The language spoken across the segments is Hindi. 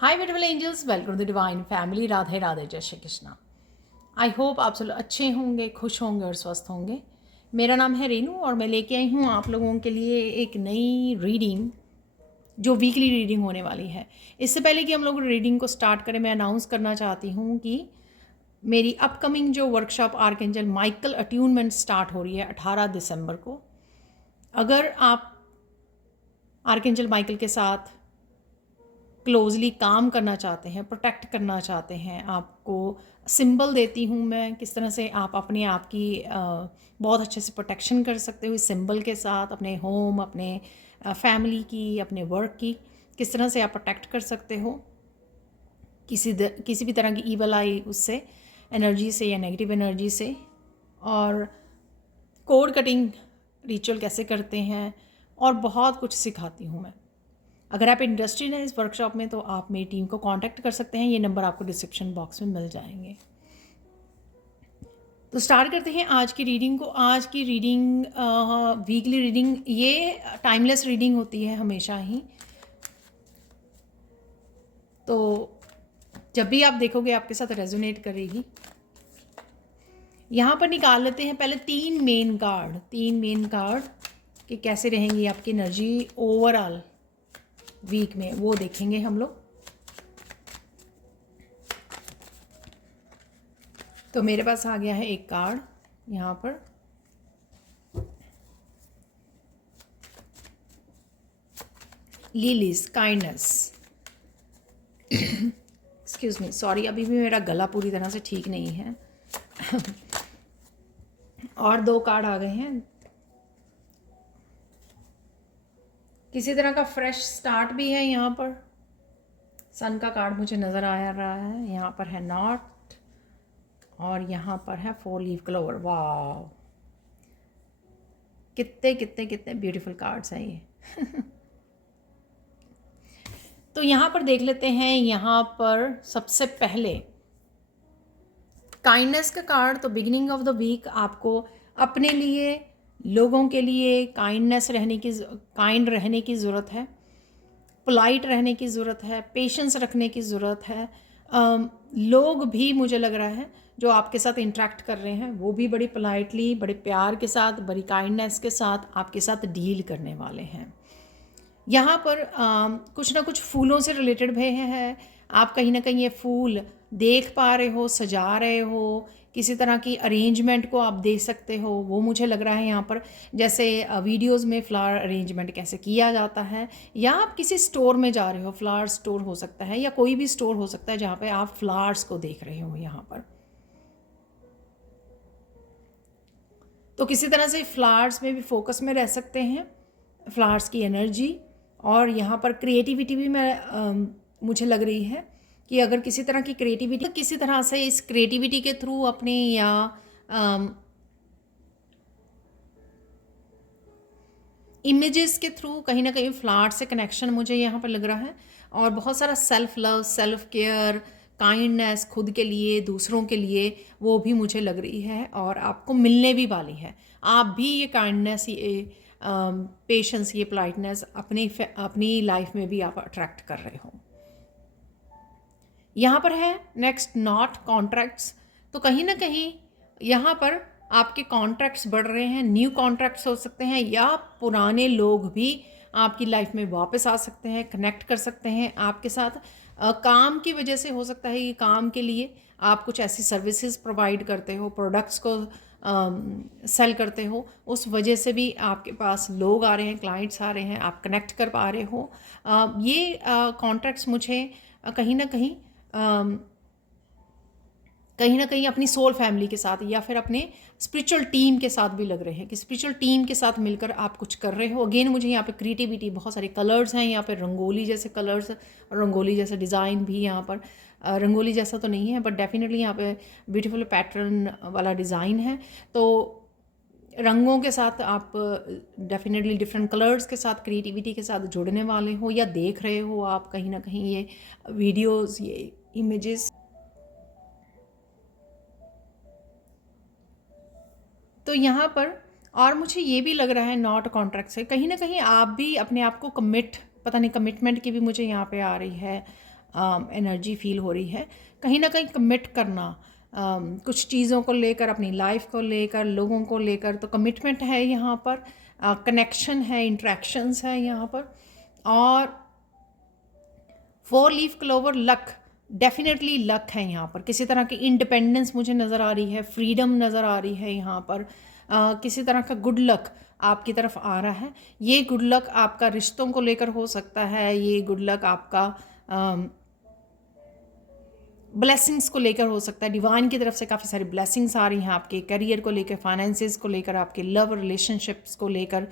Hi beautiful angels, welcome to the divine family. Radhe Radhe, जय श्री कृष्णा। आई होप आप सब अच्छे होंगे, खुश होंगे और स्वस्थ होंगे। मेरा नाम है रेनू और मैं लेके आई हूँ आप लोगों के लिए एक नई रीडिंग, जो वीकली रीडिंग होने वाली है। इससे पहले कि हम लोग रीडिंग को स्टार्ट करें, मैं अनाउंस करना चाहती हूँ कि मेरी अपकमिंग जो workshop archangel Michael attunement start हो रही है 18 दिसंबर को। अगर आप आर्कएंजल माइकल के साथ क्लोजली काम करना चाहते हैं, प्रोटेक्ट करना चाहते हैं, आपको सिंबल देती हूँ मैं किस तरह से आप अपने आप की बहुत अच्छे से प्रोटेक्शन कर सकते हो इस सिंबल के साथ। अपने होम, अपने फैमिली की, अपने वर्क की किस तरह से आप प्रोटेक्ट कर सकते हो किसी भी तरह की ईवल आई उससे, एनर्जी से या नेगेटिव एनर्जी से। और कोड कटिंग रिचुअल कैसे करते हैं और बहुत कुछ सिखाती हूँ मैं। अगर आप इंटरेस्टेड हैं इस वर्कशॉप में तो आप मेरी टीम को कांटेक्ट कर सकते हैं। ये नंबर आपको डिस्क्रिप्शन बॉक्स में मिल जाएंगे। तो स्टार्ट करते हैं आज की रीडिंग को। आज की रीडिंग वीकली रीडिंग, ये टाइमलेस रीडिंग होती है हमेशा ही। तो जब भी आप देखोगे आपके साथ रेजोनेट करेगी। यहाँ पर निकाल लेते हैं पहले तीन मेन कार्ड कि कैसे रहेंगी आपकी एनर्जी ओवरऑल वीक में, वो देखेंगे हम लोग। तो मेरे पास आ गया है एक कार्ड यहाँ पर, lilies kindness. Excuse me, sorry, अभी भी मेरा गला पूरी तरह से ठीक नहीं है। और दो कार्ड आ गए हैं। किसी तरह का फ्रेश स्टार्ट भी है यहाँ पर। सन का कार्ड मुझे नज़र आ रहा है। यहाँ पर है नॉट और यहाँ पर है 4 लीफ क्लोवर। वाह, कितने कितने कितने ब्यूटीफुल कार्ड्स हैं ये। तो यहाँ पर देख लेते हैं। यहाँ पर सबसे पहले काइंडनेस का कार्ड। तो बिगिनिंग ऑफ द वीक आपको अपने लिए, लोगों के लिए काइंड रहने की ज़रूरत है, पोलाइट रहने की ज़रूरत है, पेशेंस रखने की ज़रूरत है। लोग भी मुझे लग रहा है जो आपके साथ इंटरेक्ट कर रहे हैं वो भी बड़ी पोलाइटली, बड़े प्यार के साथ, बड़ी काइंडनेस के साथ आपके साथ डील करने वाले हैं। यहाँ पर कुछ ना कुछ फूलों से रिलेटेड भी है। आप कहीं ना कहीं ये फूल देख पा रहे हो, सजा रहे हो, किसी तरह की अरेंजमेंट को आप देख सकते हो। वो मुझे लग रहा है यहाँ पर जैसे वीडियोस में फ्लावर अरेंजमेंट कैसे किया जाता है, या आप किसी स्टोर में जा रहे हो, फ्लावर स्टोर हो सकता है या कोई भी स्टोर हो सकता है जहाँ पे आप फ्लावर्स को देख रहे हो। यहाँ पर तो किसी तरह से फ्लावर्स में भी फोकस में रह सकते हैं, फ्लावर्स की एनर्जी। और यहाँ पर क्रिएटिविटी भी मुझे लग रही है कि अगर किसी तरह की क्रिएटिविटी, किसी तरह से इस क्रिएटिविटी के थ्रू अपने या इमेजेस के थ्रू कहीं ना कहीं फ्लावर्स से कनेक्शन मुझे यहाँ पर लग रहा है। और बहुत सारा self love, self care, kindness खुद के लिए, दूसरों के लिए, वो भी मुझे लग रही है और आपको मिलने भी वाली है। आप भी ये काइंडनेस, ये पेशेंस, ये पोलाइटनेस अपनी लाइफ में भी आप अट्रैक्ट कर रहे हो। यहाँ पर है नेक्स्ट नॉट कॉन्ट्रैक्ट्स। तो कहीं ना कहीं यहाँ पर आपके कॉन्ट्रैक्ट्स बढ़ रहे हैं। न्यू कॉन्ट्रैक्ट्स हो सकते हैं या पुराने लोग भी आपकी लाइफ में वापस आ सकते हैं, कनेक्ट कर सकते हैं आपके साथ। काम की वजह से हो सकता है कि काम के लिए आप कुछ ऐसी सर्विसेज प्रोवाइड करते हो, प्रोडक्ट्स को सेल करते हो, उस वजह से भी आपके पास लोग आ रहे हैं, क्लाइंट्स आ रहे हैं, आप कनेक्ट कर पा रहे हो। ये कॉन्ट्रैक्ट्स मुझे कहीं ना कहीं अपनी सोल फैमिली के साथ या फिर अपने स्पिरिचुअल टीम के साथ भी लग रहे हैं कि स्पिरिचुअल टीम के साथ मिलकर आप कुछ कर रहे हो। अगेन मुझे यहाँ पे क्रिएटिविटी, बहुत सारे कलर्स हैं यहाँ पे, रंगोली जैसे कलर्स, रंगोली जैसा डिज़ाइन भी यहाँ पर। रंगोली जैसा तो नहीं है बट डेफिनेटली यहाँ पे ब्यूटीफुल पैटर्न वाला डिज़ाइन है। तो रंगों के साथ आप डेफिनेटली डिफरेंट कलर्स के साथ, क्रिएटिविटी के साथ जुड़ने वाले हो या देख रहे हो आप कहीं ना कहीं ये वीडियोस, ये इमेजेस। तो यहाँ पर और मुझे ये भी लग रहा है नॉट कॉन्ट्रैक्ट से कहीं ना कहीं आप भी अपने आप को कमिट, पता नहीं कमिटमेंट की भी मुझे यहाँ पे आ रही है। एनर्जी फील हो रही है। कहीं ना कहीं कमिट करना कुछ चीज़ों को लेकर, अपनी लाइफ को लेकर, लोगों को लेकर, तो कमिटमेंट है यहाँ पर, कनेक्शन है, इंट्रैक्शंस है यहाँ पर। और 4 leaf clover, luck, definitely luck है यहाँ पर। किसी तरह की इंडिपेंडेंस मुझे नज़र आ रही है, फ्रीडम नज़र आ रही है यहाँ पर। किसी तरह का गुड लक आपकी तरफ आ रहा है। ये गुड लक आपका रिश्तों को लेकर हो सकता है, ये गुड लक आपका ब्लेसिंग्स को लेकर हो सकता है। डिवाइन की तरफ से काफ़ी सारी ब्लेसिंग्स आ रही हैं आपके करियर को लेकर, फाइनेंसेस को लेकर, आपके लव रिलेशनशिप्स को लेकर।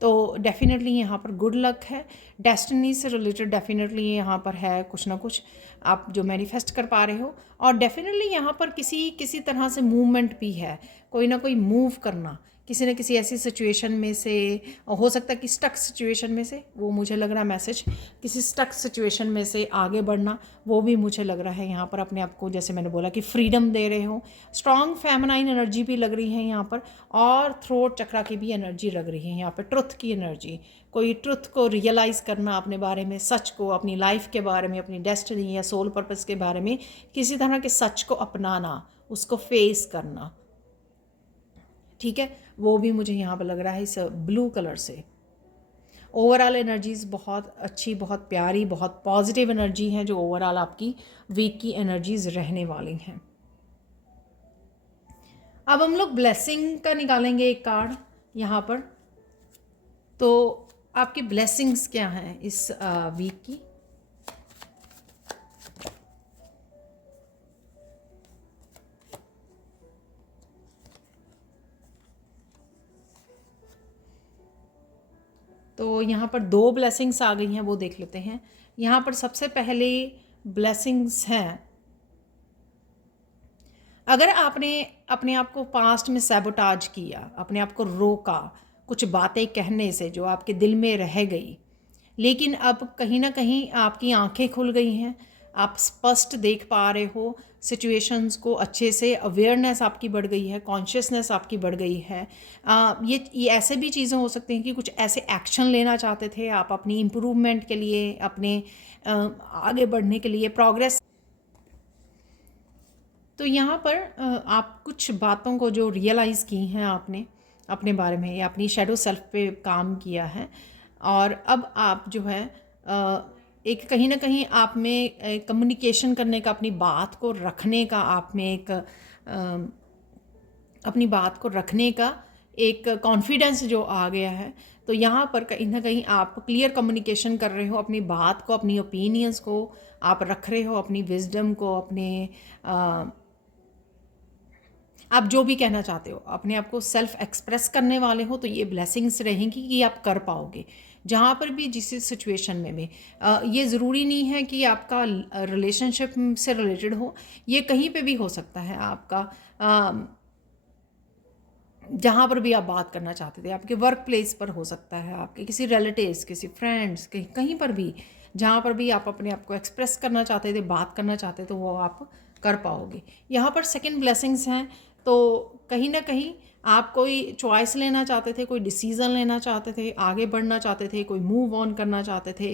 तो डेफिनेटली यहाँ पर गुड लक है। डेस्टिनी से रिलेटेड डेफिनेटली यहाँ पर है कुछ ना कुछ आप जो मैनिफेस्ट कर पा रहे हो। और डेफिनेटली यहाँ पर किसी तरह से मूवमेंट भी है, कोई ना कोई मूव करना किसी न किसी ऐसी सिचुएशन में से, हो सकता है कि स्टक सिचुएशन में से, वो मुझे लग रहा है मैसेज, किसी स्टक सिचुएशन में से आगे बढ़ना, वो भी मुझे लग रहा है यहाँ पर। अपने आप को जैसे मैंने बोला कि फ्रीडम दे रहे हो। स्ट्रॉन्ग फेमिनाइन एनर्जी भी लग रही है यहाँ पर, और थ्रोट चक्रा की भी एनर्जी लग रही है यहाँ पर, ट्रुथ की एनर्जी। कोई ट्रुथ को रियलाइज़ करना अपने बारे में, सच को, अपनी लाइफ के बारे में, अपनी डेस्टिनी या सोल पर्पस के बारे में, किसी तरह के सच को अपनाना, उसको फेस करना, ठीक है, वो भी मुझे यहाँ पर लग रहा है इस ब्लू कलर से। ओवरऑल एनर्जीज बहुत अच्छी, बहुत प्यारी, बहुत पॉजिटिव एनर्जी है जो ओवरऑल आपकी वीक की एनर्जीज रहने वाली हैं। अब हम लोग ब्लेसिंग का निकालेंगे एक कार्ड यहाँ पर। तो आपकी ब्लेसिंग्स क्या हैं इस वीक की? तो यहाँ पर 2 ब्लेसिंग्स आ गई हैं, वो देख लेते हैं। यहाँ पर सबसे पहले ब्लेसिंग्स हैं, अगर आपने अपने आप को पास्ट में सैबोटाज किया, अपने आप को रोका कुछ बातें कहने से जो आपके दिल में रह गई, लेकिन अब कहीं ना कहीं आपकी आंखें खुल गई हैं, आप स्पष्ट देख पा रहे हो सिचुएशंस को अच्छे से, अवेयरनेस आपकी बढ़ गई है, कॉन्शियसनेस आपकी बढ़ गई है। ये ऐसे भी चीज़ें हो सकती हैं कि कुछ ऐसे एक्शन लेना चाहते थे आप अपनी इम्प्रूवमेंट के लिए, अपने आगे बढ़ने के लिए, प्रोग्रेस। तो यहाँ पर आप कुछ बातों को जो रियलाइज़ की हैं आपने अपने बारे में, या अपनी शैडो सेल्फ पे काम किया है, और अब आप जो है एक कहीं ना कहीं आप में कम्युनिकेशन करने का, अपनी बात को रखने का, आप में एक अपनी बात को रखने का एक कॉन्फिडेंस जो आ गया है। तो यहाँ पर कहीं ना कहीं आप क्लियर कम्युनिकेशन कर रहे हो, अपनी बात को, अपनी ओपिनियंस को आप रख रहे हो, अपनी विजडम को, अपने आप जो भी कहना चाहते हो, अपने आप को सेल्फ एक्सप्रेस करने वाले हो, तो ये ब्लेसिंग्स रहेंगी कि आप कर पाओगे जहाँ पर भी, जिस सिचुएशन में भी। ये ज़रूरी नहीं है कि आपका रिलेशनशिप से रिलेटेड हो, ये कहीं पे भी हो सकता है आपका, जहाँ पर भी आप बात करना चाहते थे, आपके वर्क प्लेस पर हो सकता है, आपके किसी रिलेटिव्स, किसी फ्रेंड्स, कहीं कहीं पर भी, जहाँ पर भी आप अपने आप को एक्सप्रेस करना चाहते थे, बात करना चाहते थे, वो आप कर पाओगे। यहाँ पर सेकंड ब्लेसिंग्स हैं, तो कहीं ना कहीं आप कोई चॉइस लेना चाहते थे, कोई डिसीज़न लेना चाहते थे, आगे बढ़ना चाहते थे, कोई मूव ऑन करना चाहते थे,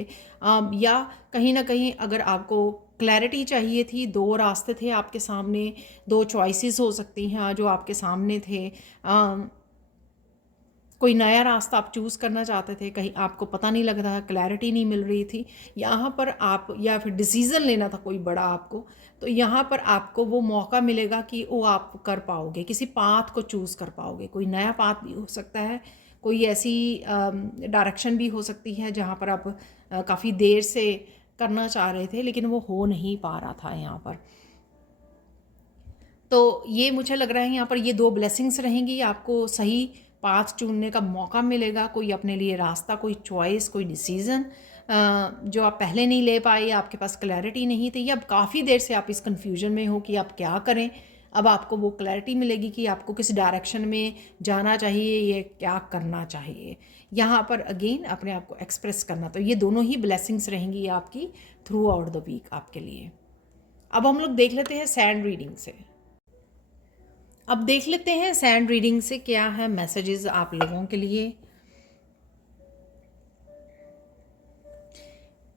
या कहीं ना कहीं अगर आपको क्लैरिटी चाहिए थी, 2 रास्ते थे आपके सामने, 2 चॉइसेस हो सकती हैं जो आपके सामने थे, कोई नया रास्ता आप चूज़ करना चाहते थे, कहीं आपको पता नहीं लग रहा, क्लैरिटी नहीं मिल रही थी, यहाँ पर आप, या फिर डिसीज़न लेना था कोई बड़ा आपको, तो यहाँ पर आपको वो मौका मिलेगा कि वो आप कर पाओगे, किसी पाथ को चूज़ कर पाओगे। कोई नया पाथ भी हो सकता है, कोई ऐसी डायरेक्शन भी हो सकती है जहाँ पर आप काफ़ी देर से करना चाह रहे थे लेकिन वो हो नहीं पा रहा था यहाँ पर। तो ये मुझे लग रहा है यहाँ पर ये 2 ब्लेसिंग्स रहेंगी, आपको सही पाथ चुनने का मौका मिलेगा, कोई अपने लिए रास्ता, कोई चॉइस, कोई डिसीज़न जो आप पहले नहीं ले पाए, आपके पास क्लैरिटी नहीं थी, या अब काफ़ी देर से आप इस कन्फ्यूजन में हो कि आप क्या करें। अब आपको वो क्लैरिटी मिलेगी कि आपको किस डायरेक्शन में जाना चाहिए, ये क्या करना चाहिए, यहाँ पर अगेन अपने आप को एक्सप्रेस करना। तो ये दोनों ही ब्लेसिंग्स रहेंगी आपकी थ्रू आउट द वीक आपके लिए। अब हम लोग देख लेते हैं सैंड रीडिंग से। अब देख लेते हैं सैंड रीडिंग से क्या है मैसेजेस आप लोगों के लिए।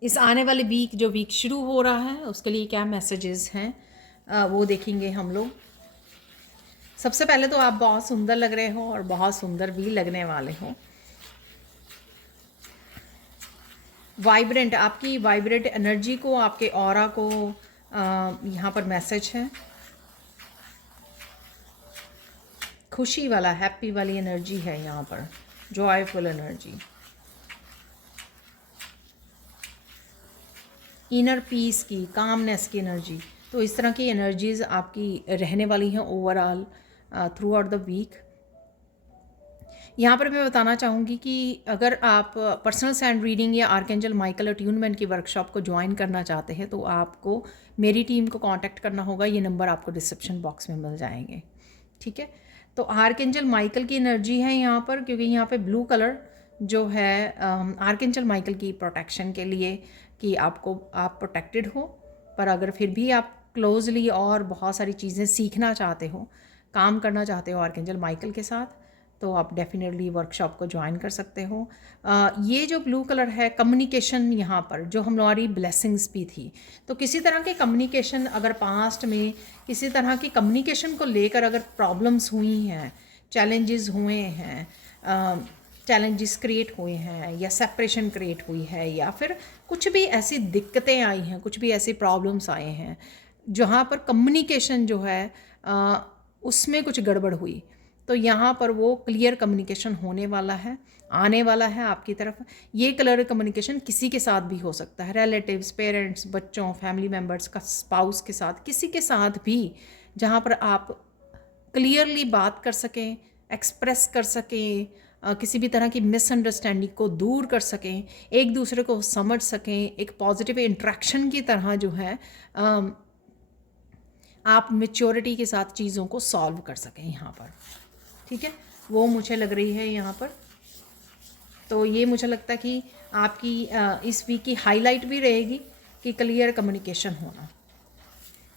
इस आने वाले वीक जो वीक शुरू हो रहा है उसके लिए क्या मैसेजेस हैं वो देखेंगे हम लोग। सबसे पहले तो आप बहुत सुंदर लग रहे हो और बहुत सुंदर भी लगने वाले हो। वाइब्रेंट, आपकी वाइब्रेंट एनर्जी को, आपके ऑरा को यहाँ पर मैसेज है। खुशी वाला, हैप्पी वाली एनर्जी है यहाँ पर, जॉयफुल एनर्जी, इनर पीस की, कामनेस की एनर्जी। तो इस तरह की एनर्जीज़ आपकी रहने वाली हैं overall throughout the week. यहाँ पर मैं बताना चाहूँगी कि अगर आप पर्सनल सैंड रीडिंग या आर्कएंजल माइकल अट्यूनमेंट की वर्कशॉप को ज्वाइन करना चाहते हैं तो आपको मेरी टीम को कांटेक्ट करना होगा। ये नंबर आपको डिस्क्रिप्शन बॉक्स में मिल जाएंगे, ठीक है। तो आर्कएंजल माइकल की एनर्जी है यहाँ पर, क्योंकि यहाँ पे ब्लू कलर जो है आर्कएंजल माइकल की प्रोटेक्शन के लिए कि आप प्रोटेक्टेड हो। पर अगर फिर भी आप क्लोजली और बहुत सारी चीज़ें सीखना चाहते हो, काम करना चाहते हो आर्कएंजल माइकल के साथ, तो आप डेफिनेटली वर्कशॉप को ज्वाइन कर सकते हो। ये जो ब्लू कलर है कम्युनिकेशन, यहाँ पर जो हमारी ब्लेसिंग्स भी थी, तो किसी तरह के कम्युनिकेशन, अगर पास्ट में किसी तरह की कम्युनिकेशन को लेकर अगर प्रॉब्लम्स हुई हैं, चैलेंजेस हुए हैं, चैलेंजेस क्रिएट हुए हैं, या सेपरेशन क्रिएट हुई है, या फिर कुछ भी ऐसी दिक्कतें आई हैं, कुछ भी ऐसी प्रॉब्लम्स आए हैं जहाँ पर कम्युनिकेशन जो है उसमें कुछ गड़बड़ हुई, तो यहाँ पर वो क्लियर कम्युनिकेशन होने वाला है, आने वाला है आपकी तरफ। ये क्लियर कम्युनिकेशन किसी के साथ भी हो सकता है, रिलेटिव्स, पेरेंट्स, बच्चों, फैमिली मेम्बर्स का, स्पाउस के साथ, किसी के साथ भी, जहाँ पर आप क्लियरली बात कर सकें, एक्सप्रेस कर सकें, किसी भी तरह की मिसअंडरस्टैंडिंग को दूर कर सकें, एक दूसरे को समझ सकें, एक पॉजिटिव इंट्रैक्शन की तरह जो है आप मैच्योरिटी के साथ चीज़ों को सॉल्व कर सकें यहाँ पर, ठीक है। वो मुझे लग रही है यहाँ पर। तो ये मुझे लगता है कि आपकी इस वीक की हाईलाइट भी रहेगी कि क्लियर कम्युनिकेशन होना।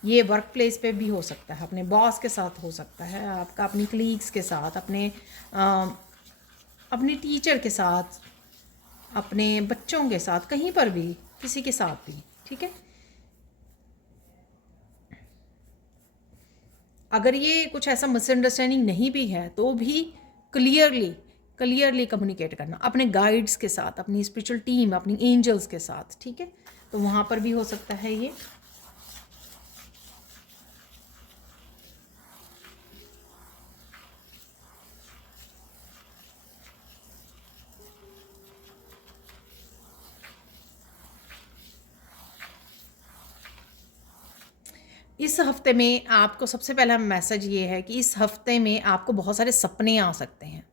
ये वर्क प्लेस पे भी हो सकता है, अपने बॉस के साथ हो सकता है आपका, अपनी कलीग्स के साथ, अपने टीचर के साथ, अपने बच्चों के साथ, कहीं पर भी, किसी के साथ भी, ठीक है। अगर ये कुछ ऐसा मिसअंडरस्टैंडिंग नहीं भी है तो भी क्लियरली कम्युनिकेट करना अपने गाइड्स के साथ, अपनी स्पिरिचुअल टीम, अपनी एंजल्स के साथ, ठीक है। तो वहाँ पर भी हो सकता है ये। इस हफ्ते में आपको सबसे पहला मैसेज ये है कि इस हफ्ते में आपको बहुत सारे सपने आ सकते हैं।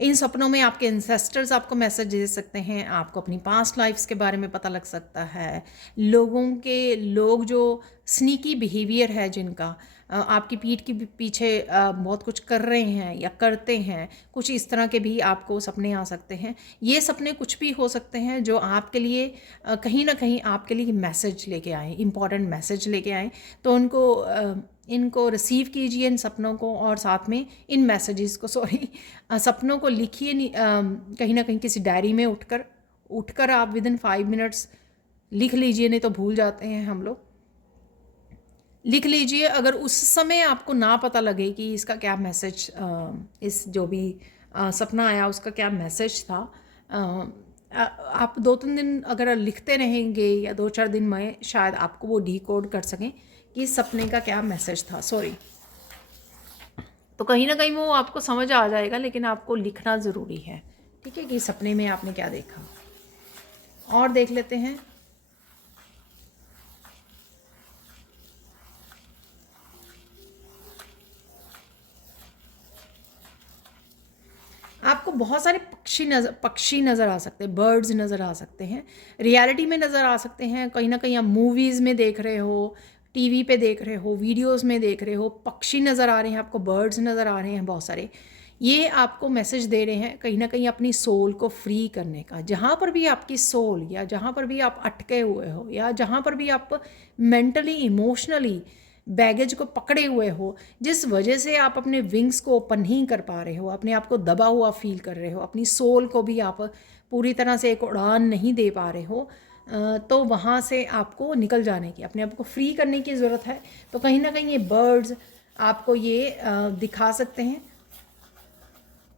इन सपनों में आपके एंसेस्टर्स आपको मैसेज दे सकते हैं, आपको अपनी पास्ट लाइफ्स के बारे में पता लग सकता है। लोग जो स्नीकी बिहेवियर है जिनका आपकी पीठ के पीछे बहुत कुछ कर रहे हैं या करते हैं, कुछ इस तरह के भी आपको सपने आ सकते हैं। ये सपने कुछ भी हो सकते हैं जो आपके लिए कहीं ना कहीं आपके लिए मैसेज लेके आए, इम्पॉर्टेंट मैसेज लेके आए। तो इनको रिसीव कीजिए, इन सपनों को, और साथ में इन मैसेजेस को सपनों को लिखिए कहीं ना कहीं किसी डायरी में उठकर आप विदिन 5 मिनट्स लिख लीजिए, नहीं तो भूल जाते हैं हम लोग। लिख लीजिए, अगर उस समय आपको ना पता लगे कि इसका क्या मैसेज, इस जो भी सपना आया उसका क्या मैसेज था, आप 2-3 दिन अगर लिखते रहेंगे या 2-4 दिन में शायद आपको वो डिकोड कर सकें कि इस सपने का क्या मैसेज था। तो कहीं ना कहीं वो आपको समझ आ जाएगा, लेकिन आपको लिखना ज़रूरी है, ठीक है, कि सपने में आपने क्या देखा। और देख लेते हैं। आपको बहुत सारे पक्षी नज़र आ सकते हैं, बर्ड्स नज़र आ सकते हैं, रियलिटी में नज़र आ सकते हैं, कहीं ना कहीं आप मूवीज़ में देख रहे हो, टीवी पे देख रहे हो, वीडियोस में देख रहे हो, पक्षी नज़र आ रहे हैं आपको, बर्ड्स नज़र आ रहे हैं बहुत सारे। ये आपको मैसेज दे रहे हैं कहीं ना कहीं अपनी सोल को फ्री करने का। जहाँ पर भी आपकी सोल, या जहाँ पर भी आप अटके हुए हो, या जहाँ पर भी आप मेंटली इमोशनली बैगेज को पकड़े हुए हो, जिस वजह से आप अपने विंग्स को ओपन नहीं कर पा रहे हो, अपने आप को दबा हुआ फील कर रहे हो, अपनी सोल को भी आप पूरी तरह से एक उड़ान नहीं दे पा रहे हो, तो वहाँ से आपको निकल जाने की, अपने आप को फ्री करने की ज़रूरत है। तो कहीं ना कहीं ये बर्ड्स आपको ये दिखा सकते हैं,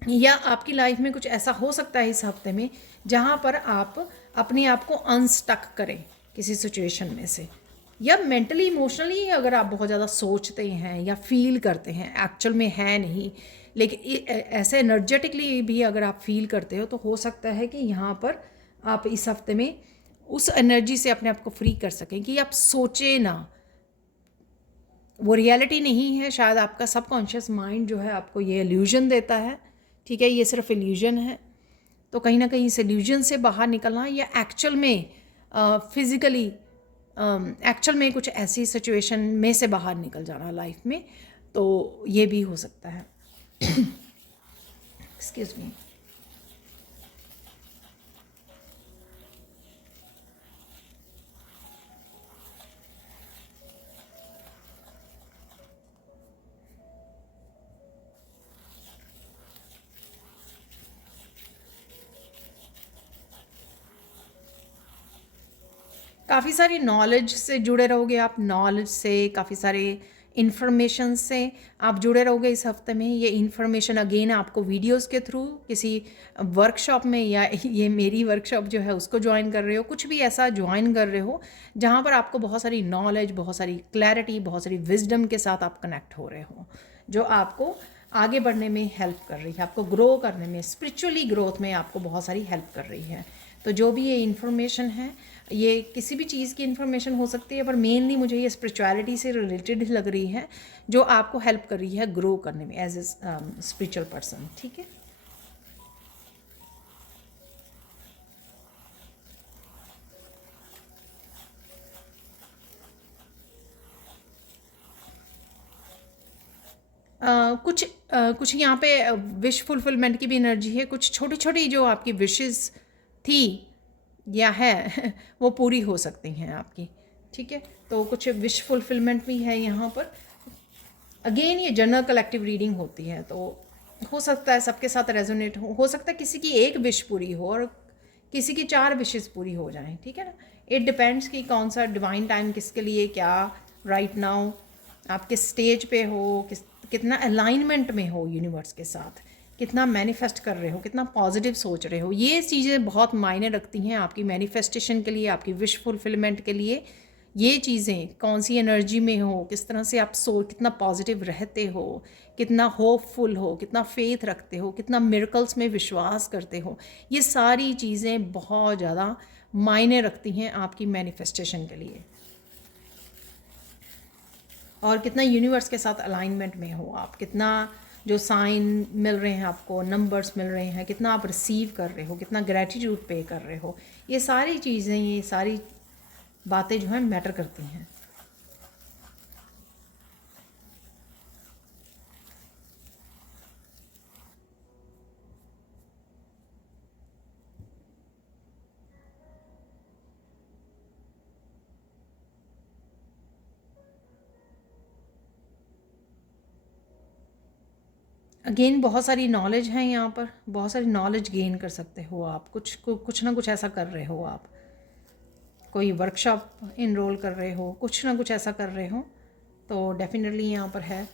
या आपकी लाइफ में कुछ ऐसा हो सकता है इस हफ्ते में जहाँ पर आप अपने आप को अनस्टक करें किसी सिचुएशन में से, या मेंटली इमोशनली अगर आप बहुत ज़्यादा सोचते हैं या फील करते हैं, एक्चुअल में है नहीं लेकिन ऐसे एनर्जेटिकली भी अगर आप फील करते हो, तो हो सकता है कि यहाँ पर आप इस हफ्ते में उस एनर्जी से अपने आप को फ्री कर सकें कि आप सोचें ना। वो रियलिटी नहीं है, शायद आपका सबकॉन्शियस माइंड जो है आपको ये इल्यूजन देता है, ठीक है, ये सिर्फ इल्यूजन है। तो कहीं ना कहीं इस इल्यूजन से बाहर निकलना, या एक्चुअल में फिज़िकली एक्चुअल में कुछ ऐसी सिचुएशन में से बाहर निकल जाना लाइफ में, तो ये भी हो सकता है। Excuse me. काफ़ी सारी नॉलेज से जुड़े रहोगे आप, नॉलेज से, काफ़ी सारे इन्फॉर्मेशन से आप जुड़े रहोगे इस हफ्ते में। ये इन्फॉर्मेशन अगेन आपको वीडियोस के थ्रू, किसी वर्कशॉप में, या ये मेरी वर्कशॉप जो है उसको ज्वाइन कर रहे हो, कुछ भी ऐसा ज्वाइन कर रहे हो जहाँ पर आपको बहुत सारी नॉलेज, बहुत सारी क्लैरिटी, बहुत सारी विजडम के साथ आप कनेक्ट हो रहे हो, जो आपको आगे बढ़ने में हेल्प कर रही है, आपको ग्रो करने में, स्पिरिचुअली ग्रोथ में आपको बहुत सारी हेल्प कर रही है। तो जो भी ये इन्फॉर्मेशन है, ये किसी भी चीज़ की इन्फॉर्मेशन हो सकती है, पर मेनली मुझे ये स्पिरिचुअलिटी से रिलेटेड लग रही है, जो आपको हेल्प कर रही है ग्रो करने में एज ए स्पिरिचुअल पर्सन, ठीक है। कुछ यहाँ पे विश फुलफिलमेंट की भी एनर्जी है। कुछ छोटी छोटी जो आपकी विशेस थी या है वो पूरी हो सकती हैं आपकी, ठीक है। तो कुछ विश फुलफिलमेंट भी है यहाँ पर। अगेन ये जनरल कलेक्टिव रीडिंग होती है, तो हो सकता है सबके साथ रेजोनेट हो सकता है किसी की एक विश पूरी हो और किसी की 4 विशेस पूरी हो जाएं, ठीक है ना। इट डिपेंड्स कि कौन सा डिवाइन टाइम किसके लिए, क्या राइट नाउ आप किस स्टेज पे हो, कितना अलाइनमेंट में हो यूनिवर्स के साथ, कितना मैनिफेस्ट कर रहे हो, कितना पॉजिटिव सोच रहे हो। ये चीज़ें बहुत मायने रखती हैं आपकी मैनिफेस्टेशन के लिए, आपकी विश फुलफिलमेंट के लिए। ये चीज़ें कौन सी एनर्जी में हो, किस तरह से आप कितना पॉजिटिव रहते हो, कितना होपफुल हो, कितना फेथ रखते हो, कितना मिरेकल्स में विश्वास करते हो, ये सारी चीज़ें बहुत ज़्यादा मायने रखती हैं आपकी मैनिफेस्टेशन के लिए। और कितना यूनिवर्स के साथ अलाइनमेंट में हो आप, कितना जो साइन मिल रहे हैं आपको, नंबर्स मिल रहे हैं, कितना आप रिसीव कर रहे हो, कितना ग्रैटिट्यूड पे कर रहे हो, ये सारी चीज़ें, ये सारी बातें जो हैं मैटर करती हैं। अगेन बहुत सारी नॉलेज है यहाँ पर, बहुत सारी नॉलेज गेन कर सकते हो आप, कुछ ना कुछ ऐसा कर रहे हो आप, कोई वर्कशॉप इनरोल कर रहे हो, कुछ ना कुछ ऐसा कर रहे हो, तो डेफिनेटली यहाँ पर है।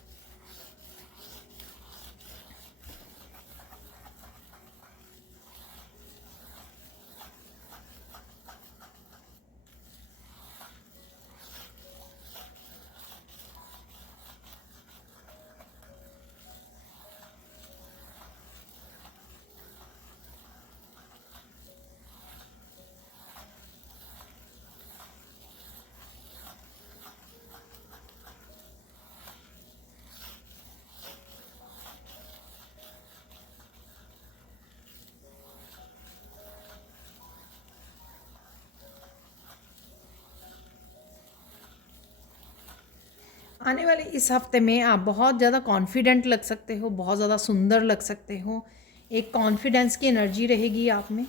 आने वाले इस हफ्ते में आप बहुत ज़्यादा कॉन्फिडेंट लग सकते हो, बहुत ज़्यादा सुंदर लग सकते हो, एक कॉन्फिडेंस की एनर्जी रहेगी आप में।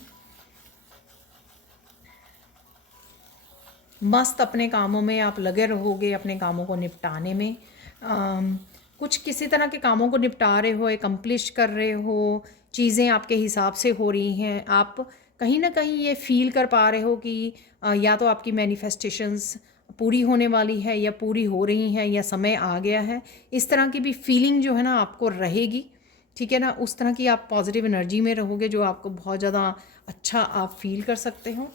मस्त अपने कामों में आप लगे रहोगे, अपने कामों को निपटाने में। कुछ किसी तरह के कामों को निपटा रहे हो, एकम्प्लिश कर रहे हो, चीज़ें आपके हिसाब से हो रही हैं, आप कहीं ना कहीं ये फील कर पा रहे हो कि या तो आपकी मैनिफेस्टेशंस पूरी होने वाली है या पूरी हो रही हैं या समय आ गया है, इस तरह की भी फीलिंग जो है ना आपको रहेगी। ठीक है ना, उस तरह की आप पॉजिटिव एनर्जी में रहोगे जो आपको बहुत ज़्यादा अच्छा आप फील कर सकते हो।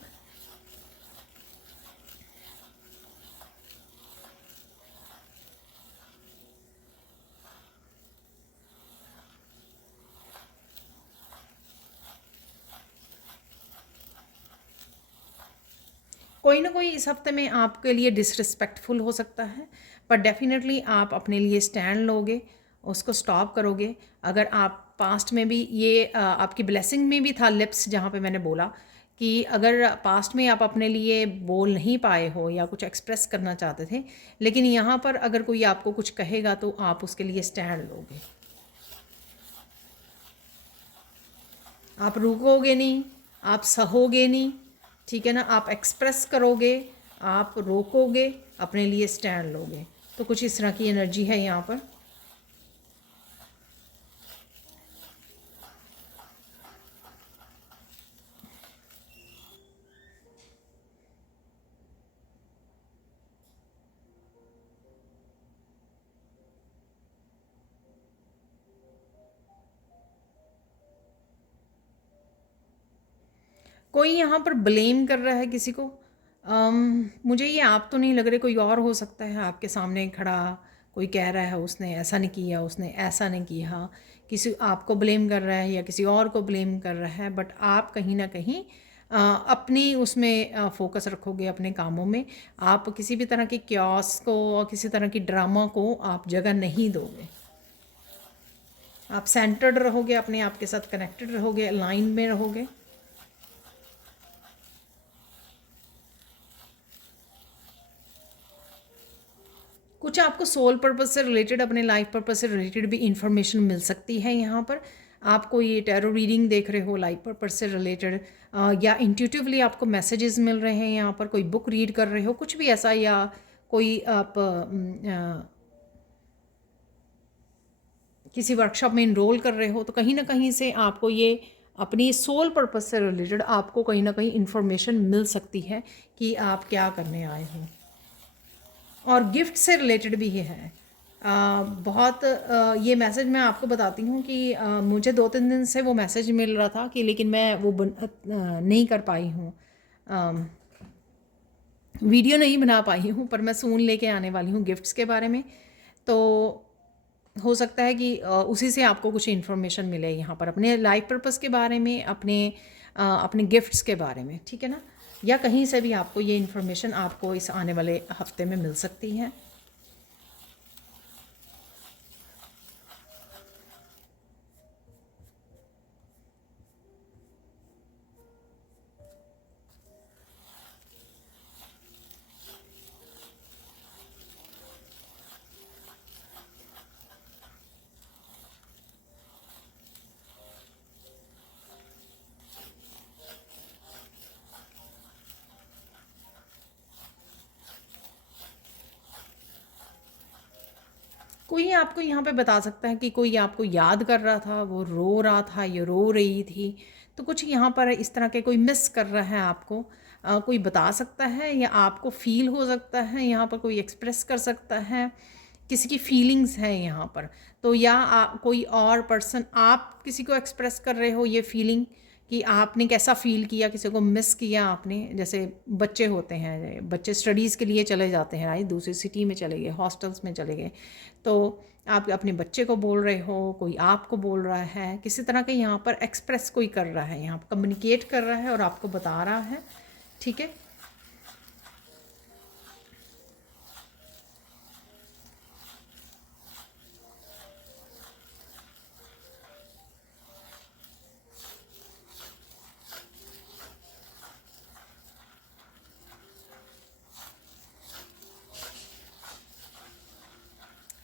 कोई ना कोई इस हफ्ते में आपके लिए डिसरिस्पेक्टफुल हो सकता है, पर डेफिनेटली आप अपने लिए स्टैंड लोगे, उसको स्टॉप करोगे। अगर आप पास्ट में भी ये आपकी ब्लेसिंग में भी था लिप्स, जहाँ पे मैंने बोला कि अगर पास्ट में आप अपने लिए बोल नहीं पाए हो या कुछ एक्सप्रेस करना चाहते थे, लेकिन यहाँ पर अगर कोई आपको कुछ कहेगा तो आप उसके लिए स्टैंड लोगे। आप रुकोगे नहीं, आप सहोगे नहीं। ठीक है ना, आप एक्सप्रेस करोगे, आप रोकोगे, अपने लिए स्टैंड लोगे। तो कुछ इस तरह की एनर्जी है यहाँ पर। कोई यहाँ पर ब्लेम कर रहा है किसी को। मुझे ये आप तो नहीं लग रहे, कोई और हो सकता है आपके सामने खड़ा। कोई कह रहा है उसने ऐसा नहीं किया, उसने ऐसा नहीं किया, किसी आपको ब्लेम कर रहा है या किसी और को ब्लेम कर रहा है। बट आप कहीं ना कहीं अपनी उसमें फोकस रखोगे अपने कामों में। आप किसी भी तरह के क्योस को और किसी तरह की ड्रामा को आप जगह नहीं दोगे। आप सेंटर्ड रहोगे, अपने आप के साथ कनेक्टेड रहोगे, लाइन में रहोगे। कुछ आपको सोल पर्पस से रिलेटेड, अपने लाइफ पर्पस से रिलेटेड भी इंफॉर्मेशन मिल सकती है यहाँ पर। आप कोई टैरो रीडिंग देख रहे हो लाइफ पर्पस से रिलेटेड, या इंट्यूटिवली आपको मैसेजेस मिल रहे हैं यहाँ पर, कोई बुक रीड कर रहे हो, कुछ भी ऐसा, या कोई आप किसी वर्कशॉप में इनरोल कर रहे हो, तो कहीं ना कहीं से आपको ये अपनी सोल पर्पस से रिलेटेड आपको कहीं ना कहीं इंफॉर्मेशन मिल सकती है कि आप क्या करने आए हो। और गिफ्ट से रिलेटेड भी ये है। बहुत ये मैसेज मैं आपको बताती हूँ कि मुझे 2-3 दिन से वो मैसेज मिल रहा था कि, लेकिन मैं वो नहीं कर पाई हूँ, वीडियो नहीं बना पाई हूँ, पर मैं सून लेके आने वाली हूँ गिफ्ट्स के बारे में। तो हो सकता है कि उसी से आपको कुछ इन्फॉर्मेशन मिले यहाँ पर, अपने लाइफ पर्पस के बारे में, अपने गिफ्ट्स के बारे में। ठीक है ना, या कहीं से भी आपको ये इन्फॉर्मेशन आपको इस आने वाले हफ्ते में मिल सकती है। कोई आपको यहाँ पे बता सकता है कि कोई आपको याद कर रहा था, वो रो रहा था या रो रही थी। तो कुछ यहाँ पर इस तरह के कोई मिस कर रहा है आपको, कोई बता सकता है, या आपको फील हो सकता है, यहाँ पर कोई एक्सप्रेस कर सकता है, किसी की फीलिंग्स हैं यहाँ पर। तो या कोई और पर्सन, आप किसी को एक्सप्रेस कर रहे हो ये फीलिंग कि आपने कैसा फ़ील किया, किसी को मिस किया आपने। जैसे बच्चे होते हैं, बच्चे स्टडीज़ के लिए चले जाते हैं, राइट, दूसरी सिटी में चले गए, हॉस्टल्स में चले गए, तो आप अपने बच्चे को बोल रहे हो, कोई आपको बोल रहा है, किसी तरह के यहाँ पर एक्सप्रेस कोई कर रहा है, यहाँ पर कम्युनिकेट कर रहा है और आपको बता रहा है। ठीक है,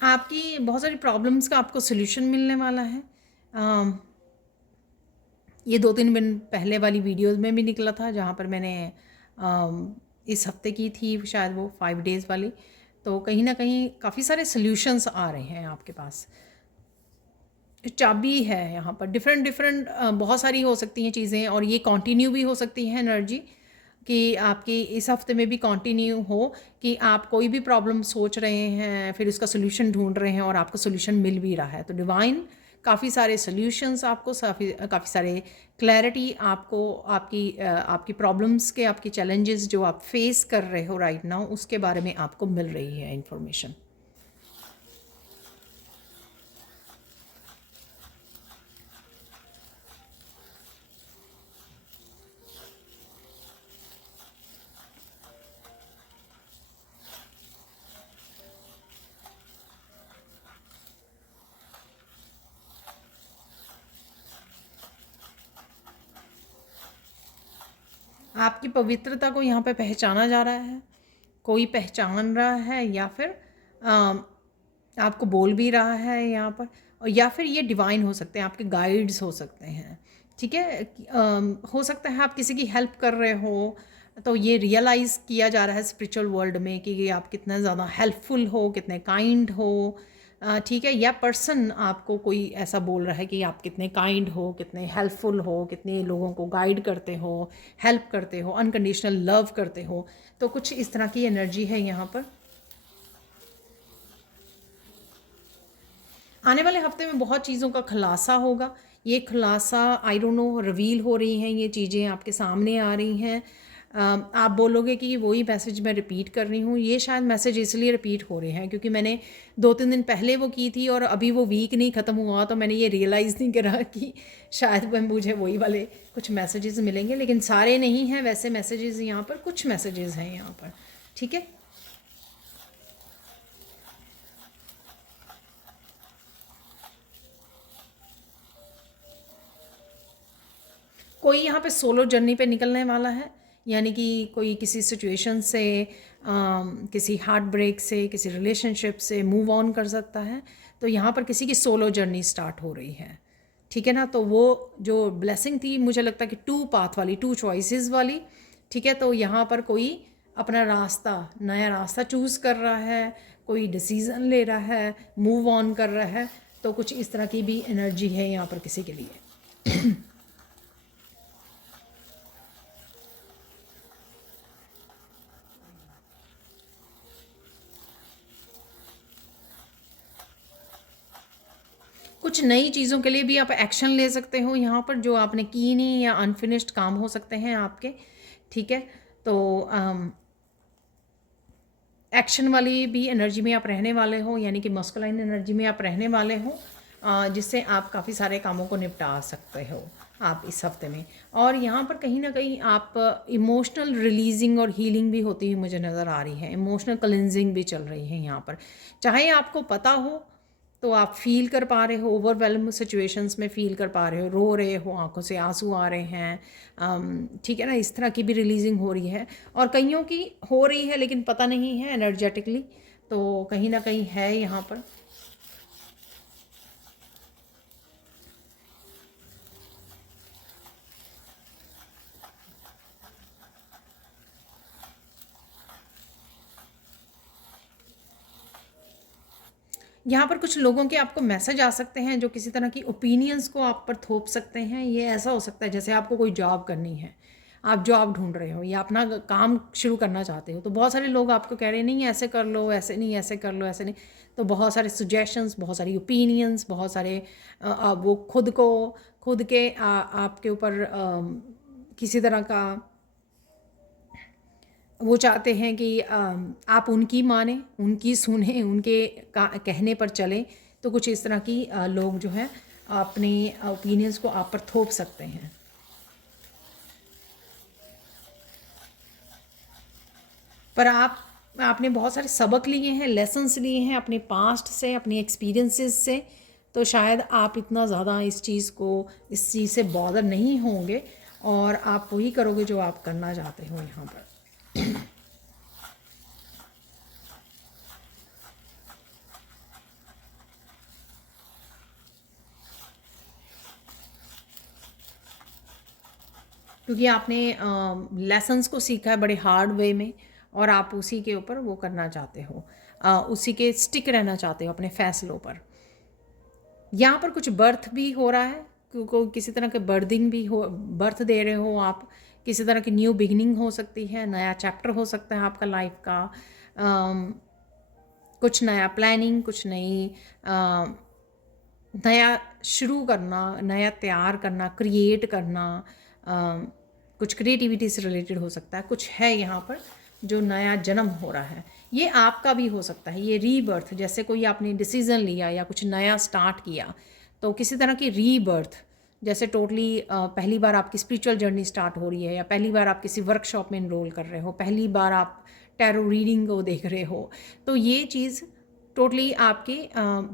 आपकी बहुत सारी प्रॉब्लम्स का आपको सोल्यूशन मिलने वाला है। ये 2-3 दिन पहले वाली वीडियोस में भी निकला था, जहाँ पर मैंने इस हफ्ते की थी शायद, वो 5 डेज़ वाली। तो कहीं ना कहीं काफ़ी सारे सोल्यूशंस आ रहे हैं आपके पास। चाबी है यहाँ पर। डिफरेंट डिफरेंट बहुत सारी हो सकती हैं चीज़ें, और ये कंटिन्यू भी हो सकती है एनर्जी कि आपकी इस हफ्ते में भी कंटिन्यू हो कि आप कोई भी प्रॉब्लम सोच रहे हैं, फिर उसका सोल्यूशन ढूंढ रहे हैं और आपको सोल्यूशन मिल भी रहा है। तो डिवाइन काफ़ी सारे सोल्यूशंस आपको, काफ़ी सारे क्लैरिटी आपको, आपकी प्रॉब्लम्स के, आपकी चैलेंजेस जो आप फेस कर रहे हो राइट नाउ, उसके बारे में आपको मिल रही है इंफॉर्मेशन। आपकी पवित्रता को यहाँ पे पहचाना जा रहा है, कोई पहचान रहा है, या फिर आपको बोल भी रहा है यहाँ पर, और या फिर ये डिवाइन हो सकते हैं, आपके गाइड्स हो सकते हैं। ठीक है, हो सकता है आप किसी की हेल्प कर रहे हो, तो ये रियलाइज़ किया जा रहा है स्पिरिचुअल वर्ल्ड में कि आप कितना ज़्यादा हेल्पफुल हो, कितने काइंड हो। ठीक है, या पर्सन आपको कोई ऐसा बोल रहा है कि आप कितने काइंड हो, कितने हेल्पफुल हो, कितने लोगों को गाइड करते हो, हेल्प करते हो, अनकंडीशनल लव करते हो। तो कुछ इस तरह की एनर्जी है यहाँ पर। आने वाले हफ्ते में बहुत चीज़ों का खुलासा होगा। ये खुलासा आई डोंट नो, रिवील हो रही हैं ये चीज़ें, आपके सामने आ रही हैं। आप बोलोगे कि वही मैसेज मैं रिपीट कर रही हूँ। ये शायद मैसेज इसलिए रिपीट हो रहे हैं क्योंकि मैंने 2-3 दिन पहले वो की थी और अभी वो वीक नहीं ख़त्म हुआ, तो मैंने ये रियलाइज़ नहीं करा कि शायद मुझे वही वाले कुछ मैसेजेस मिलेंगे, लेकिन सारे नहीं हैं वैसे मैसेजेस यहाँ पर, कुछ मैसेजेस हैं यहाँ पर। ठीक है, कोई यहाँ पे सोलो जर्नी पे निकलने वाला है, यानी कि कोई किसी सिचुएशन से, किसी हार्ट ब्रेक से, किसी रिलेशनशिप से मूव ऑन कर सकता है। तो यहाँ पर किसी की सोलो जर्नी स्टार्ट हो रही है। ठीक है ना, तो वो जो ब्लेसिंग थी, मुझे लगता है कि 2 पाथ वाली, 2 चॉइसेस वाली। ठीक है, तो यहाँ पर कोई अपना रास्ता, नया रास्ता चूज़ कर रहा है, कोई डिसीज़न ले रहा है, मूव ऑन कर रहा है। तो कुछ इस तरह की भी एनर्जी है यहाँ पर किसी के लिए। कुछ नई चीज़ों के लिए भी आप एक्शन ले सकते हो यहाँ पर, जो आपने की नहीं, या अनफिनिश्ड काम हो सकते हैं आपके। ठीक है, तो एक्शन वाली भी एनर्जी में आप रहने वाले हो, यानी कि मस्कुलाइन एनर्जी में आप रहने वाले हो, जिससे आप काफ़ी सारे कामों को निपटा सकते हो आप इस हफ्ते में। और यहाँ पर कहीं ना कहीं आप इमोशनल रिलीजिंग और हीलिंग भी होती हुई मुझे नज़र आ रही है, इमोशनल क्लिनजिंग भी चल रही है यहाँ पर। चाहे आपको पता हो तो आप फील कर पा रहे हो, ओवरवेलम सिचुएशंस में फील कर पा रहे हो, रो रहे हो, आंखों से आंसू आ रहे हैं। ठीक है ना, इस तरह की भी रिलीजिंग हो रही है, और कईयों की हो रही है लेकिन पता नहीं है एनर्जेटिकली, तो कहीं ना कहीं है यहाँ पर। यहाँ पर कुछ लोगों के आपको मैसेज आ सकते हैं जो किसी तरह की ओपिनियंस को आप पर थोप सकते हैं। ये ऐसा हो सकता है जैसे आपको कोई जॉब करनी है, आप जॉब ढूंढ रहे हो या अपना काम शुरू करना चाहते हो, तो बहुत सारे लोग आपको कह रहे हैं नहीं ऐसे कर लो, ऐसे नहीं, ऐसे कर लो, ऐसे नहीं। तो बहुत सारे सजेशंस, बहुत सारी ओपिनियंस, बहुत सारे वो खुद के आपके ऊपर किसी तरह का वो चाहते हैं कि आप उनकी माने, उनकी सुने, उनके कहने पर चलें। तो कुछ इस तरह की लोग जो हैं अपनी ओपिनियंस को आप पर थोप सकते हैं। पर आपने बहुत सारे सबक लिए हैं, लेसन्स लिए हैं अपने पास्ट से, अपनी एक्सपीरियंसेस से, तो शायद आप इतना ज़्यादा इस चीज़ से बॉदर नहीं होंगे, और आप वही करोगे जो आप करना चाहते हो यहाँ पर। क्योंकि आपने लेसन्स को सीखा है बड़े हार्ड वे में, और आप उसी के ऊपर वो करना चाहते हो, उसी के स्टिक रहना चाहते हो अपने फैसलों पर। यहाँ पर कुछ बर्थ भी हो रहा है, क्योंकि किसी तरह के बर्थिंग भी हो, बर्थ दे रहे हो आप, किसी तरह की न्यू बिगिनिंग हो सकती है, नया चैप्टर हो सकता है आपका लाइफ का, कुछ नया प्लानिंग, कुछ नई नया शुरू करना, नया तैयार करना, क्रिएट करना, कुछ क्रिएटिविटी से रिलेटेड हो सकता है, कुछ है यहाँ पर जो नया जन्म हो रहा है। ये आपका भी हो सकता है, ये रीबर्थ, जैसे कोई आपने डिसीज़न लिया या कुछ नया स्टार्ट किया, तो किसी तरह की रीबर्थ, जैसे टोटली पहली बार आपकी स्पिरिचुअल जर्नी स्टार्ट हो रही है, या पहली बार आप किसी वर्कशॉप में इनरोल कर रहे हो, पहली बार आप टैरो रीडिंग को देख रहे हो, तो ये चीज़ टोटली आपके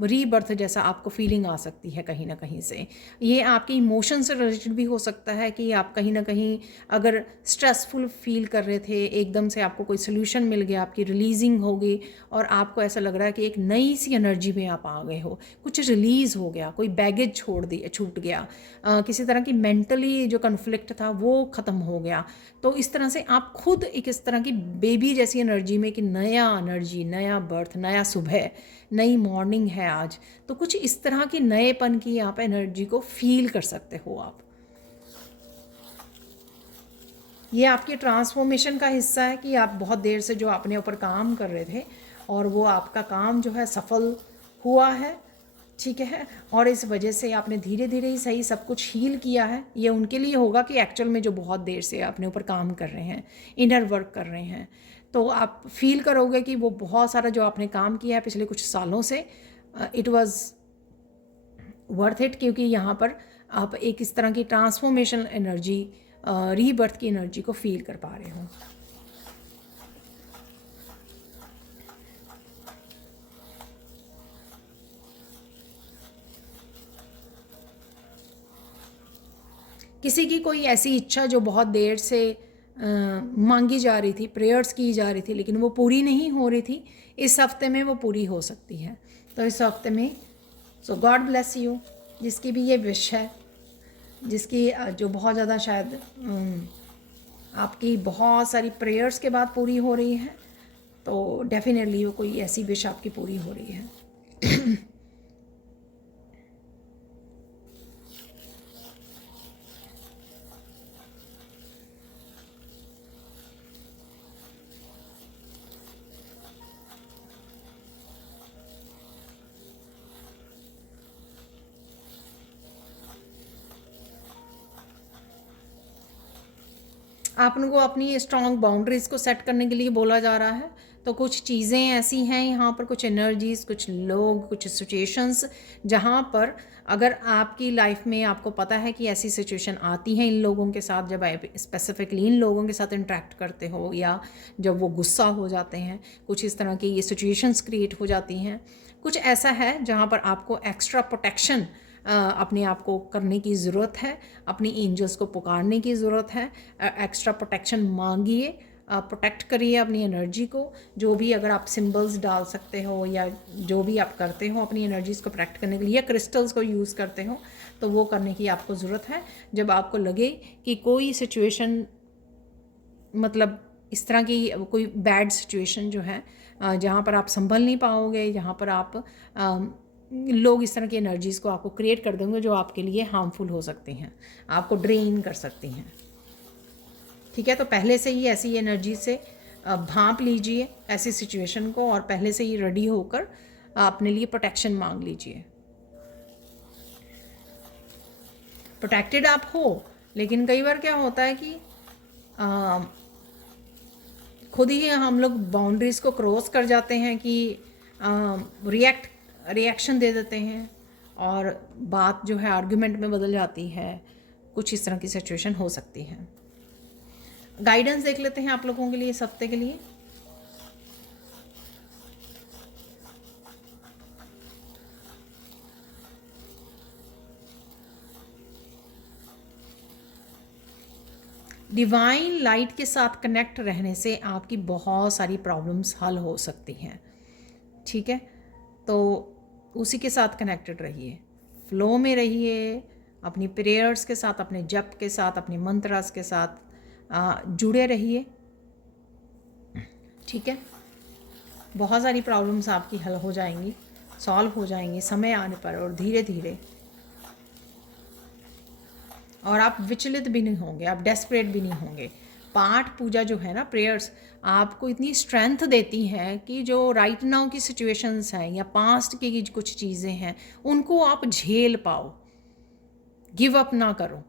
रीबर्थ जैसा आपको फीलिंग आ सकती है कहीं ना कहीं से। ये आपके इमोशन से रिलेटेड भी हो सकता है कि आप कहीं ना कहीं अगर स्ट्रेसफुल फील कर रहे थे, एकदम से आपको कोई सोल्यूशन मिल गया, आपकी रिलीजिंग हो गई और आपको ऐसा लग रहा है कि एक नई सी एनर्जी में आप आ गए हो, कुछ रिलीज़ हो गया, कोई बैगेज छूट गया, किसी तरह की मेंटली जो कन्फ्लिक्ट था वो ख़त्म हो गया। तो इस तरह से आप खुद एक इस तरह की बेबी जैसी एनर्जी में कि नया एनर्जी, नया बर्थ, नया सुबह, नई मॉर्निंग है आज, तो कुछ इस तरह की नएपन की आप एनर्जी को फील कर सकते हो आप। ये आपके ट्रांसफॉर्मेशन का हिस्सा है कि आप बहुत देर से जो अपने ऊपर काम कर रहे थे और वो आपका काम जो है सफल हुआ है, ठीक है, और इस वजह से आपने धीरे धीरे ही सही सब कुछ हील किया है। ये उनके लिए होगा कि एक्चुअल में जो बहुत देर से अपने ऊपर काम कर रहे हैं, इनर वर्क कर रहे हैं, तो आप फील करोगे कि वो बहुत सारा जो आपने काम किया है पिछले कुछ सालों से, इट वाज वर्थ इट, क्योंकि यहाँ पर आप एक इस तरह की ट्रांसफॉर्मेशन एनर्जी, रीबर्थ की एनर्जी को फील कर पा रहे हो। किसी की कोई ऐसी इच्छा जो बहुत देर से मांगी जा रही थी, प्रेयर्स की जा रही थी, लेकिन वो पूरी नहीं हो रही थी, इस हफ्ते में वो पूरी हो सकती है। तो इस हफ्ते में सो गॉड ब्लेस यू, जिसकी भी ये विश है, जिसकी जो बहुत ज़्यादा शायद आपकी बहुत सारी प्रेयर्स के बाद पूरी हो रही है, तो डेफिनेटली वो कोई ऐसी विश आपकी पूरी हो रही है। आप उनको अपनी स्ट्रॉन्ग बाउंड्रीज़ को सेट करने के लिए बोला जा रहा है। तो कुछ चीज़ें ऐसी हैं यहाँ पर, कुछ एनर्जीज़, कुछ लोग, कुछ सिचुएशंस, जहाँ पर अगर आपकी लाइफ में आपको पता है कि ऐसी सिचुएशन आती हैं इन लोगों के साथ, जब आप स्पेसिफिकली इन लोगों के साथ इंटरेक्ट करते हो, या जब वो गुस्सा हो जाते हैं, कुछ इस तरह की ये सिचुएशंस क्रिएट हो जाती हैं। कुछ ऐसा है जहाँ पर आपको एक्स्ट्रा प्रोटेक्शन अपने आप को करने की ज़रूरत है, अपनी एंजल्स को पुकारने की ज़रूरत है, एक्स्ट्रा प्रोटेक्शन मांगिए, प्रोटेक्ट करिए अपनी एनर्जी को। जो भी अगर आप सिंबल्स डाल सकते हो या जो भी आप करते हो अपनी एनर्जीज़ को प्रोटेक्ट करने के लिए, या क्रिस्टल्स को यूज़ करते हो, तो वो करने की आपको ज़रूरत है। जब आपको लगे कि कोई सिचुएशन, मतलब इस तरह की कोई बैड सिचुएशन जो है, जहाँ पर आप संभल नहीं पाओगे, जहाँ पर आप लोग इस तरह की एनर्जीज़ को आपको क्रिएट कर देंगे जो आपके लिए हार्मफुल हो सकती हैं, आपको ड्रेन कर सकती हैं, ठीक है। तो पहले से ही ऐसी एनर्जी से भांप लीजिए ऐसी सिचुएशन को, और पहले से ही रेडी होकर अपने लिए प्रोटेक्शन मांग लीजिए। प्रोटेक्टेड आप हो, लेकिन कई बार क्या होता है कि खुद ही हम लोग बाउंड्रीज़ को क्रॉस कर जाते हैं, कि रिएक्शन दे देते हैं और बात जो है आर्गुमेंट में बदल जाती है। कुछ इस तरह की सिचुएशन हो सकती है। गाइडेंस देख लेते हैं आप लोगों के लिए इस हफ्ते के लिए। डिवाइन लाइट के साथ कनेक्ट रहने से आपकी बहुत सारी प्रॉब्लम्स हल हो सकती हैं, ठीक है। तो उसी के साथ कनेक्टेड रहिए, फ्लो में रहिए, अपनी प्रेयर्स के साथ, अपने जप के साथ, अपने मंत्रास के साथ जुड़े रहिए, ठीक है। बहुत सारी प्रॉब्लम्स आपकी हल हो जाएंगी। सॉल्व हो जाएंगे समय आने पर, और धीरे धीरे। और आप विचलित भी नहीं होंगे, आप डेस्परेट भी नहीं होंगे। पाठ पूजा जो है ना, प्रेयर्स, आपको इतनी स्ट्रेंथ देती हैं कि जो राइट नाउ की सिचुएशंस हैं या पास्ट की कुछ चीज़ें हैं उनको आप झेल पाओ, गिव अप ना करो,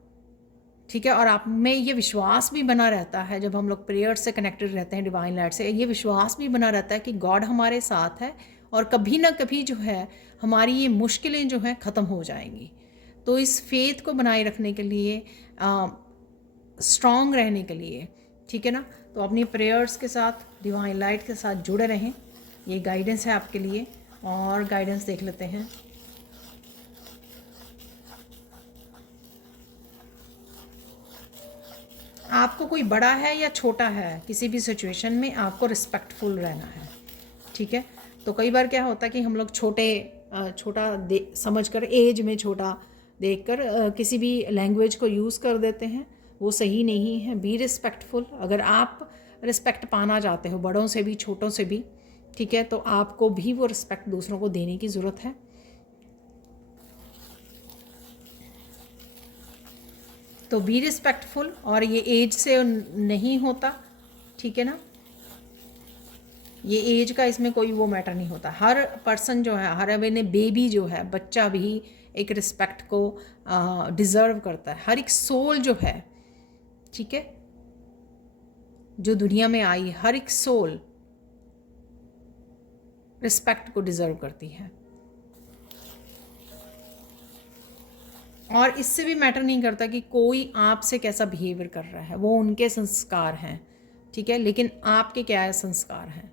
ठीक है। और आप में ये विश्वास भी बना रहता है, जब हम लोग प्रेयर से कनेक्टेड रहते हैं डिवाइन लाइट से, ये विश्वास भी बना रहता है कि गॉड हमारे साथ है और कभी ना कभी जो है हमारी ये मुश्किलें जो हैं ख़त्म हो जाएंगी। तो इस फेथ को बनाए रखने के लिए, स्ट्रॉन्ग रहने के लिए, ठीक है ना, तो अपनी प्रेयर्स के साथ, डिवाइन लाइट के साथ जुड़े रहें। ये गाइडेंस है आपके लिए। और गाइडेंस देख लेते हैं। आपको कोई बड़ा है या छोटा है, किसी भी सिचुएशन में आपको रिस्पेक्टफुल रहना है, ठीक है। तो कई बार क्या होता है कि हम लोग छोटा समझकर, एज में छोटा देखकर किसी भी लैंग्वेज को यूज़ कर देते हैं, वो सही नहीं है। Be respectful. अगर आप रिस्पेक्ट पाना चाहते हो बड़ों से भी छोटों से भी, ठीक है, तो आपको भी वो रिस्पेक्ट दूसरों को देने की ज़रूरत है। तो बी रिस्पेक्टफुल। और ये एज से नहीं होता, ठीक है ना, ये एज का इसमें कोई वो मैटर नहीं होता। हर पर्सन जो है, हर बेबी जो है, बच्चा भी एक रिस्पेक्ट को डिज़र्व करता है। हर एक सोल जो है, ठीक है, जो दुनिया में आई, हर एक सोल रिस्पेक्ट को डिज़र्व करती है। और इससे भी मैटर नहीं करता कि कोई आपसे कैसा बिहेवियर कर रहा है, वो उनके संस्कार हैं, ठीक है, लेकिन आपके क्या संस्कार हैं।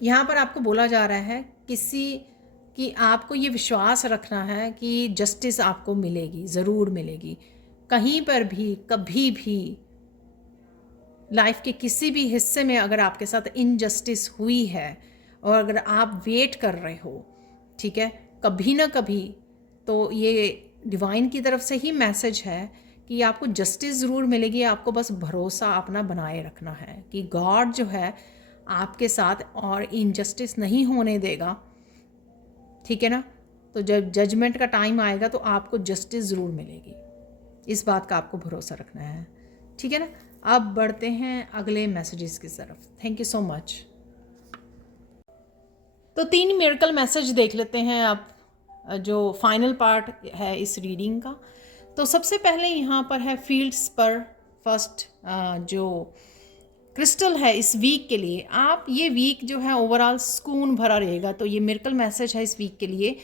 यहाँ पर आपको बोला जा रहा है कि आपको ये विश्वास रखना है कि जस्टिस आपको मिलेगी, ज़रूर मिलेगी। कहीं पर भी, कभी भी लाइफ के किसी भी हिस्से में अगर आपके साथ इनजस्टिस हुई है और अगर आप वेट कर रहे हो, ठीक है, कभी ना कभी, तो ये डिवाइन की तरफ से ही मैसेज है कि आपको जस्टिस ज़रूर मिलेगी। आपको बस भरोसा अपना बनाए रखना है कि गॉड जो है आपके साथ और इनजस्टिस नहीं होने देगा, ठीक है ना। तो जब जजमेंट का टाइम आएगा तो आपको जस्टिस ज़रूर मिलेगी, इस बात का आपको भरोसा रखना है, ठीक है ना। अब बढ़ते हैं अगले मैसेजेस की तरफ। Thank you so much. तो 3 मिरेकल मैसेज देख लेते हैं अब, जो फाइनल पार्ट है इस रीडिंग का। तो सबसे पहले यहाँ पर है फील्ड्स पर फर्स्ट जो क्रिस्टल है इस वीक के लिए। आप ये वीक जो है ओवरऑल सुकून भरा रहेगा। तो ये मिरेकल मैसेज है इस वीक के लिए।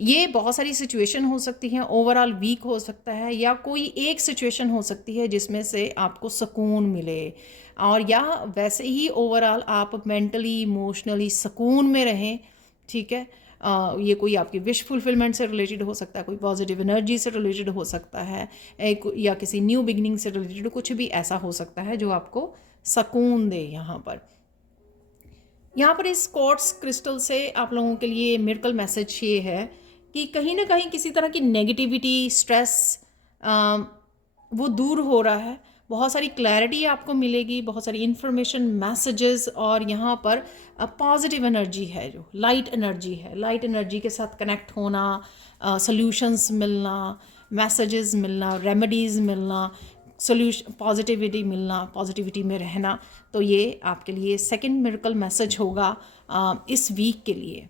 ये बहुत सारी सिचुएशन हो सकती हैं, ओवरऑल वीक हो सकता है, या कोई एक सिचुएशन हो सकती है जिसमें से आपको सुकून मिले, और या वैसे ही ओवरऑल आप मेंटली इमोशनली सुकून में रहें, ठीक है। ये कोई आपकी विश फुलफिलमेंट से रिलेटेड हो सकता है, कोई पॉजिटिव एनर्जी से रिलेटेड हो सकता है, या किसी न्यू बिगनिंग से रिलेटेड कुछ भी ऐसा हो सकता है जो आपको सुकून दे। यहाँ पर इस क्वार्ट्ज क्रिस्टल से आप लोगों के लिए मिरेकल मैसेज ये है कि कहीं ना कहीं किसी तरह की नेगेटिविटी, स्ट्रेस वो दूर हो रहा है। बहुत सारी क्लैरिटी आपको मिलेगी, बहुत सारी इन्फॉर्मेशन, मैसेजेस, और यहाँ पर पॉजिटिव एनर्जी है, जो लाइट एनर्जी है। लाइट एनर्जी के साथ कनेक्ट होना, सॉल्यूशंस मिलना, मैसेजेस मिलना, रेमेडीज़ मिलना, सोल्यूशन, पॉजिटिविटी मिलना, पॉजिटिविटी में रहना। तो ये आपके लिए सेकंड मिरेकल मैसेज होगा इस वीक के लिए।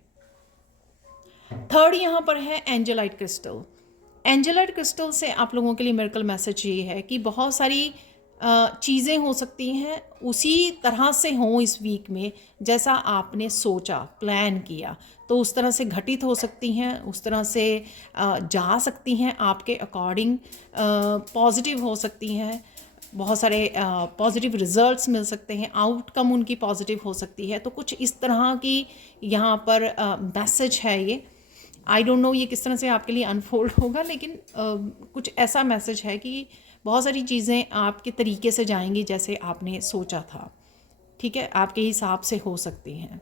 थर्ड यहाँ पर है एंजेलाइट क्रिस्टल। एंजेलाइट क्रिस्टल से आप लोगों के लिए मिरेकल मैसेज ये है कि बहुत सारी चीज़ें हो सकती हैं, उसी तरह से हों इस वीक में जैसा आपने सोचा, प्लान किया, तो उस तरह से घटित हो सकती हैं, उस तरह से जा सकती हैं, आपके अकॉर्डिंग पॉजिटिव हो सकती हैं, बहुत सारे पॉजिटिव रिजल्ट्स मिल सकते हैं, आउटकम उनकी पॉजिटिव हो सकती है। तो कुछ इस तरह की यहाँ पर मैसेज है ये। आई डोंट नो ये किस तरह से आपके लिए अनफोल्ड होगा, लेकिन कुछ ऐसा मैसेज है कि बहुत सारी चीज़ें आपके तरीके से जाएंगी जैसे आपने सोचा था, ठीक है, आपके हिसाब से हो सकती हैं।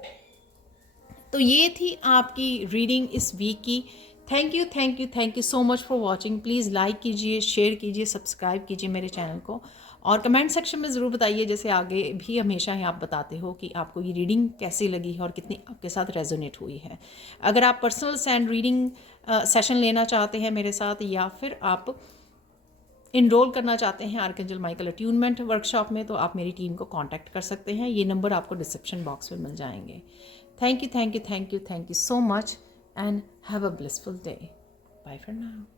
तो ये थी आपकी रीडिंग इस वीक की। Thank you so much for watching. Please like कीजिए, शेयर कीजिए, सब्सक्राइब कीजिए मेरे चैनल को, और कमेंट सेक्शन में ज़रूर बताइए, जैसे आगे भी हमेशा ही आप बताते हो, कि आपको ये रीडिंग कैसी लगी है और कितनी आपके साथ रेजोनेट हुई है। अगर आप पर्सनल सैंड रीडिंग सेशन लेना चाहते हैं मेरे साथ, या फिर आप इनरोल करना चाहते हैं आर्कएंजल माइकल अट्यूनमेंट वर्कशॉप में, तो आप मेरी टीम को कांटेक्ट कर सकते हैं। ये नंबर आपको डिस्क्रिप्शन बॉक्स में मिल जाएंगे। Thank you so much, and have a blissful day. Bye for now.